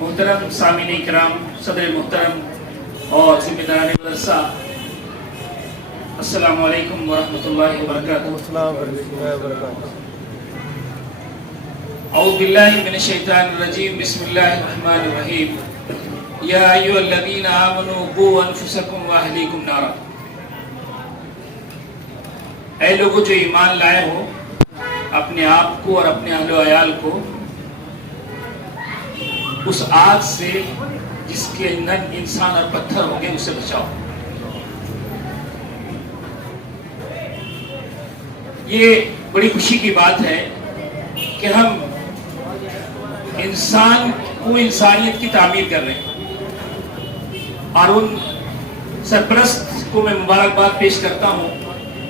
محترم سامعین کرام، صدر محترم اور ذمہ داران مدرسہ، السلام علیکم ورحمۃ اللہ وبرکاتہ۔ اعوذ باللہ من الشیطان الرجیم، بسم اللہ الرحمن الرحیم۔ یا ایھا الذین آمنوا قوا انفسکم واہلیکم نارا۔ اے لوگوں جو ایمان لائے ہو، اپنے آپ کو اور اپنے اہل و عیال کو اس آگ سے جس کے اندر انسان اور پتھر ہوں گے اسے بچاؤ۔ یہ بڑی خوشی کی بات ہے کہ ہم انسان کو انسانیت کی تعمیر کر رہے ہیں، اور ان سرپرست کو میں مبارکباد پیش کرتا ہوں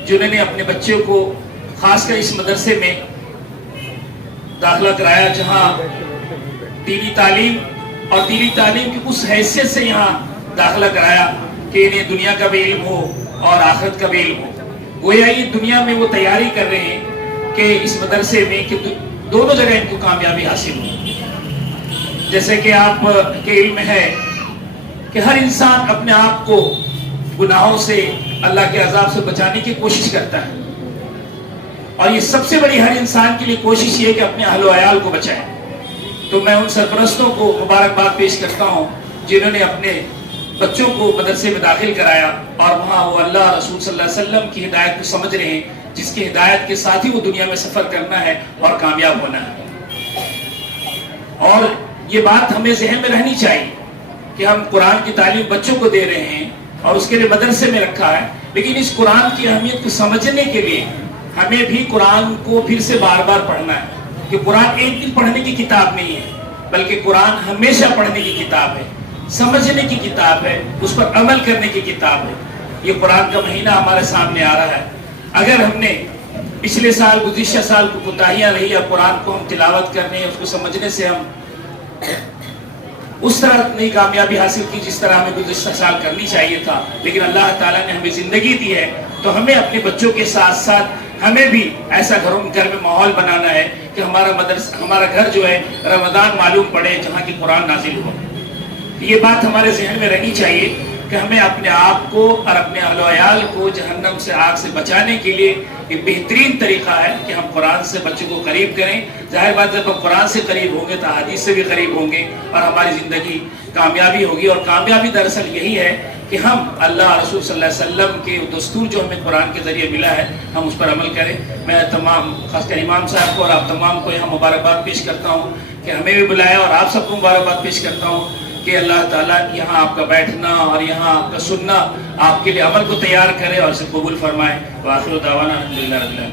جنہوں نے اپنے بچوں کو خاص کر اس مدرسے میں داخلہ کرایا جہاں دینی تعلیم اور دینی تعلیم کی اس حیثیت سے یہاں داخلہ کرایا کہ انہیں دنیا کا بھی علم ہو اور آخرت کا بھی علم ہو۔ گویا یہ دنیا میں وہ تیاری کر رہے ہیں کہ اس مدرسے میں کہ دونوں جگہ ان کو کامیابی حاصل ہو۔ جیسے کہ آپ کے علم ہے کہ ہر انسان اپنے آپ کو گناہوں سے، اللہ کے عذاب سے بچانے کی کوشش کرتا ہے، اور یہ سب سے بڑی ہر انسان کے لیے کوشش یہ کہ اپنے اہل و عیال کو بچائے۔ تو میں ان سرپرستوں کو مبارکباد پیش کرتا ہوں جنہوں نے اپنے بچوں کو مدرسے میں داخل کرایا، اور وہاں وہ اللہ رسول صلی اللہ علیہ وسلم کی ہدایت کو سمجھ رہے ہیں، جس کی ہدایت کے ساتھ ہی وہ دنیا میں سفر کرنا ہے اور کامیاب ہونا ہے۔ اور یہ بات ہمیں ذہن میں رہنی چاہیے کہ ہم قرآن کی تعلیم بچوں کو دے رہے ہیں اور اس کے لیے مدرسے میں رکھا ہے، لیکن اس قرآن کی اہمیت کو سمجھنے کے لیے ہمیں بھی قرآن کو پھر سے بار بار پڑھنا ہے، کہ قرآن ایک دن پڑھنے کی کتاب نہیں ہے، بلکہ قرآن ہمیشہ پڑھنے کی کتاب ہے، سمجھنے کی کتاب ہے، اس پر عمل کرنے کی کتاب ہے۔ یہ قرآن کا مہینہ ہمارے سامنے آ رہا ہے۔ اگر ہم نے پچھلے سال، گزشتہ سال کو کوتاہیاں رہی، یا قرآن کو ہم تلاوت کرنے، اس کو سمجھنے سے ہم اس طرح نہیں کامیابی حاصل کی جس طرح ہمیں گزشتہ سال کرنی چاہیے تھا، لیکن اللہ تعالیٰ نے ہمیں زندگی دی ہے تو ہمیں اپنے بچوں کے ساتھ ساتھ ہمیں بھی ایسا گھر میں ماحول بنانا ہے کہ ہمارا گھر جو ہے رمضان معلوم پڑے جہاں کی قرآن نازل ہو۔ یہ بات ہمارے ذہن میں رہنی چاہیے کہ ہمیں اپنے آپ کو اور اپنے اہل و عیال کو جہنم سے، آگ سے بچانے کے لیے یہ بہترین طریقہ ہے کہ ہم قرآن سے بچوں کو قریب کریں۔ ظاہر بات ہے، جب ہم قرآن سے قریب ہوں گے تو حدیث سے بھی قریب ہوں گے، اور ہماری زندگی کامیابی ہوگی۔ اور کامیابی دراصل یہی ہے کہ ہم اللہ رسول صلی اللہ علیہ وسلم کے دستور جو ہمیں قرآن کے ذریعے ملا ہے، ہم اس پر عمل کریں۔ میں تمام، خاص کر امام صاحب کو اور آپ تمام کو یہاں مبارکباد پیش کرتا ہوں کہ ہمیں بھی بلایا، اور آپ سب کو مبارکباد پیش کرتا ہوں کہ اللہ تعالیٰ یہاں آپ کا بیٹھنا اور یہاں آپ کا سننا آپ کے لیے عمل کو تیار کرے اور اسے قبول فرمائے۔ وآخر دعوانا الحمدللہ رب العالمین۔